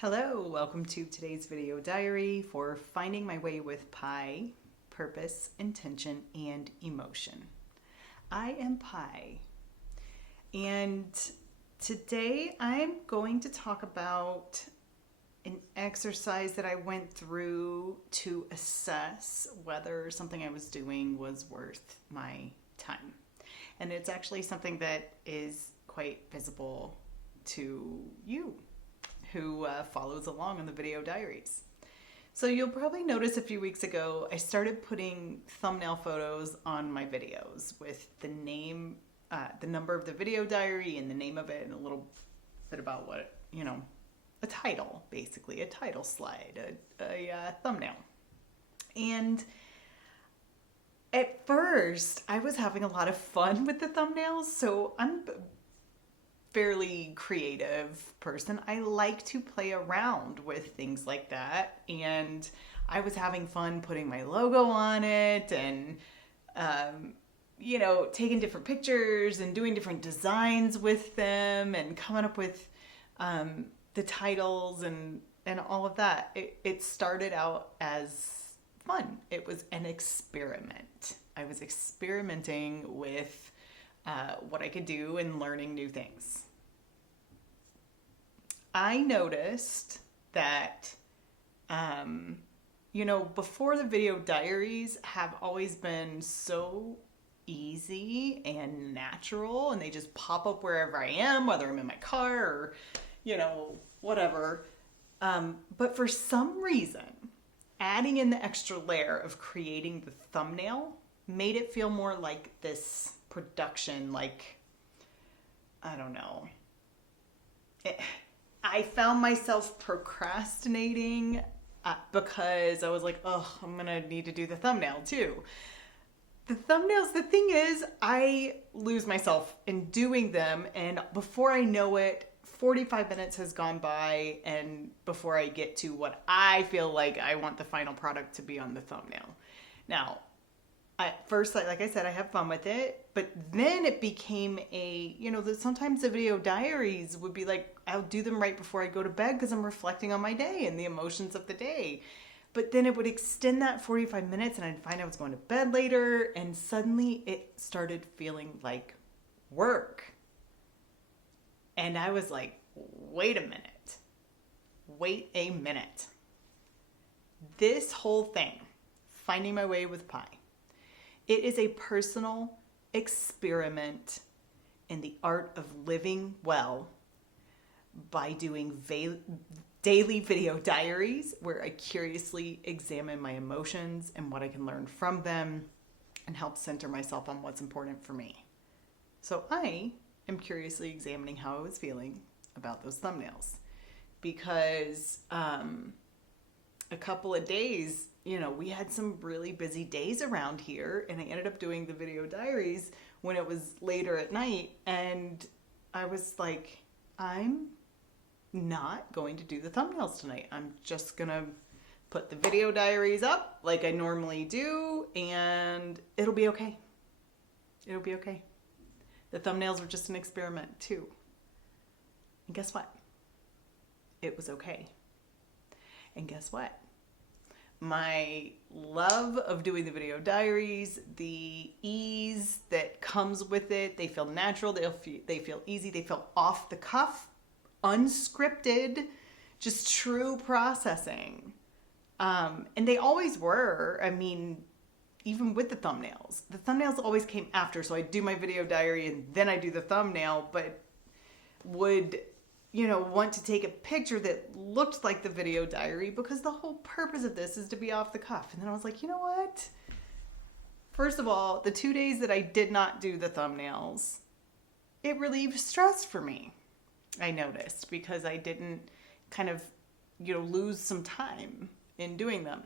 Hello, welcome to today's video diary for finding my way with Pi, purpose, intention, and emotion. I am Pi, and today I'm going to talk about an exercise that I went through to assess whether something I was doing was worth my time. And it's actually something that is quite visible to you who follows along on the video diaries. So you'll probably notice a few weeks ago, I started putting thumbnail photos on my videos with the name, the number of the video diary and the name of it and a little bit about what, a title, basically, a title slide, a thumbnail. And at first, I was having a lot of fun with the thumbnails, so I'm fairly creative person. I like to play around with things like that, and I was having fun putting my logo on it and taking different pictures and doing different designs with them and coming up with the titles and all of that. It started out as fun. It was an experiment. I was experimenting with what I could do and learning new things. I noticed that, before the video diaries have always been so easy and natural, and they just pop up wherever I am, whether I'm in my car or, whatever. But for some reason, adding in the extra layer of creating the thumbnail made it feel more like this production, I don't know. I found myself procrastinating because I was like, oh, I'm going to need to do the thumbnail too. The thumbnails, the thing is, I lose myself in doing them, and before I know it, 45 minutes has gone by, and before I get to what I feel like I want the final product to be on the thumbnail. Now, at first, like I said, I have fun with it, but then it became sometimes the video diaries would be like, I'll do them right before I go to bed because I'm reflecting on my day and the emotions of the day. But then it would extend that 45 minutes and I'd find I was going to bed later, and suddenly it started feeling like work. And I was like, wait a minute. This whole thing, finding my way with Pi, it is a personal experiment in the art of living well by doing daily video diaries where I curiously examine my emotions and what I can learn from them and help center myself on what's important for me. So I am curiously examining how I was feeling about those thumbnails because a couple of days, we had some really busy days around here, and I ended up doing the video diaries when it was later at night, and I was like, I'm not going to do the thumbnails tonight. I'm just gonna put the video diaries up like I normally do, and it'll be okay. It'll be okay. The thumbnails were just an experiment too. And guess what? It was okay. And guess what? My love of doing the video diaries, the ease that comes with it, they feel natural, they feel easy, they feel off the cuff, unscripted, just true processing. And they always were. I mean, even with the thumbnails always came after. So I do my video diary and then I do the thumbnail, but would want to take a picture that looked like the video diary because the whole purpose of this is to be off the cuff. And then I was like, you know what? First of all, the 2 days that I did not do the thumbnails, it relieved stress for me. I noticed because I didn't kind of, lose some time in doing them,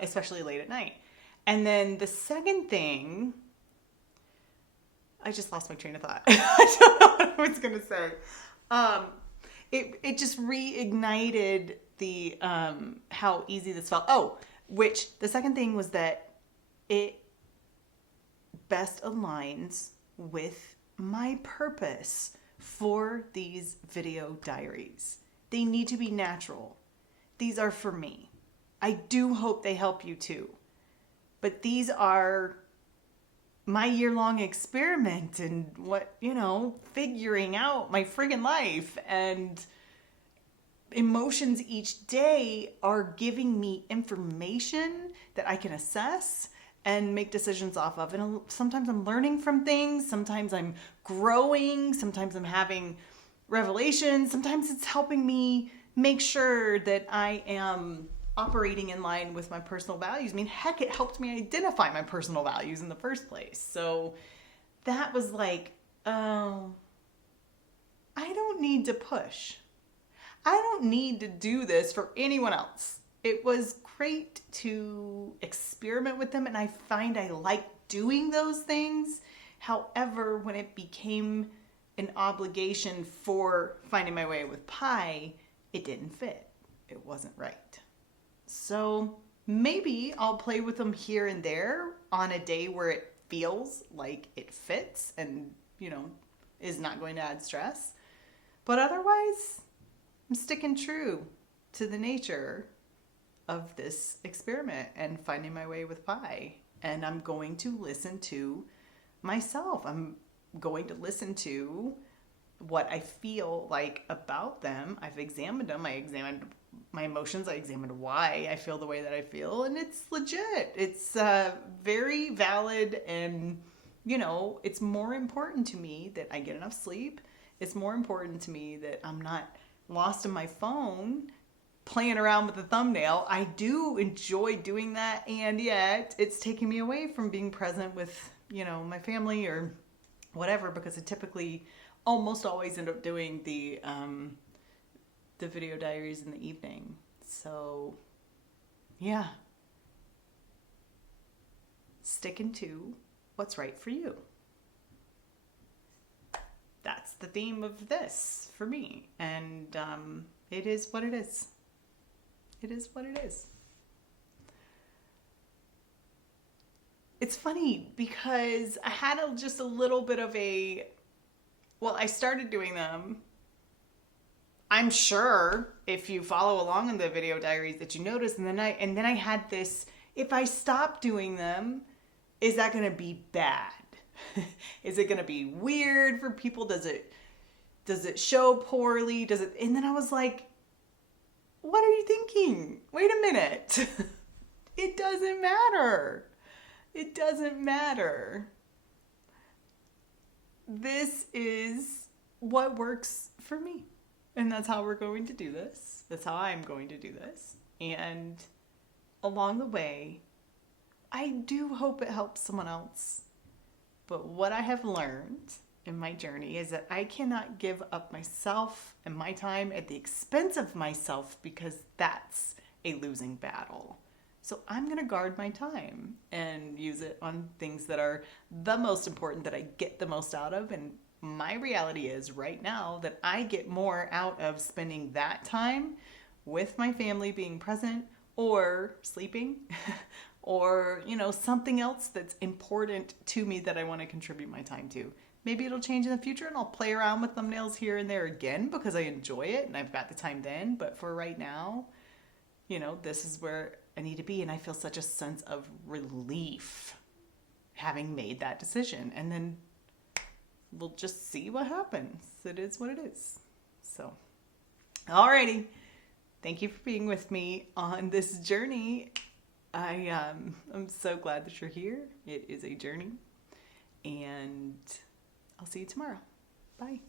especially late at night. And then the second thing, I just lost my train of thought. I don't know what I was going to say. It just reignited the how easy this felt. Oh, which the second thing was that it best aligns with my purpose for these video diaries. They need to be natural. These are for me. I do hope they help you too. But these are my year-long experiment and figuring out my friggin' life, and emotions each day are giving me information that I can assess and make decisions off of. And sometimes I'm learning from things, sometimes I'm growing, sometimes I'm having revelations, sometimes it's helping me make sure that I am operating in line with my personal values. I mean, heck, it helped me identify my personal values in the first place. So that was like, oh, I don't need to push. I don't need to do this for anyone else. It was great to experiment with them, and I find I like doing those things. However, when it became an obligation for finding my way with pie, it didn't fit. It wasn't right. So maybe I'll play with them here and there on a day where it feels like it fits and, is not going to add stress. But otherwise, I'm sticking true to the nature of this experiment and finding my way with pie. And I'm going to listen to myself. I'm going to listen to what I feel like about them. I've examined them. I examined my emotions. I examined why I feel the way that I feel. And it's legit. It's very valid. And, it's more important to me that I get enough sleep. It's more important to me that I'm not lost in my phone playing around with the thumbnail. I do enjoy doing that, and yet it's taking me away from being present with, my family or whatever, because I typically almost always end up doing the video diaries in the evening. So yeah, sticking to what's right for you. That's the theme of this for me. And it is what it is. It is what it is. It's funny because I had just a little bit of I started doing them. I'm sure if you follow along in the video diaries that you notice, and then I had this, if I stop doing them, is that going to be bad? Is it going to be weird for people? Does it show poorly? And then I was like, what are you thinking? Wait a minute. It doesn't matter. It doesn't matter. This is what works for me. And that's how we're going to do this. That's how I'm going to do this. And along the way, I do hope it helps someone else. But what I have learned in my journey is that I cannot give up myself and my time at the expense of myself, because that's a losing battle. So I'm going to guard my time and use it on things that are the most important, that I get the most out of. And my reality is right now that I get more out of spending that time with my family, being present or sleeping or, something else that's important to me that I want to contribute my time to. Maybe it'll change in the future and I'll play around with thumbnails here and there again because I enjoy it and I've got the time then. But for right now, this is where I need to be. And I feel such a sense of relief having made that decision. And then we'll just see what happens. It is what it is. So, alrighty. Thank you for being with me on this journey. I'm so glad that you're here. It is a journey. And I'll see you tomorrow. Bye.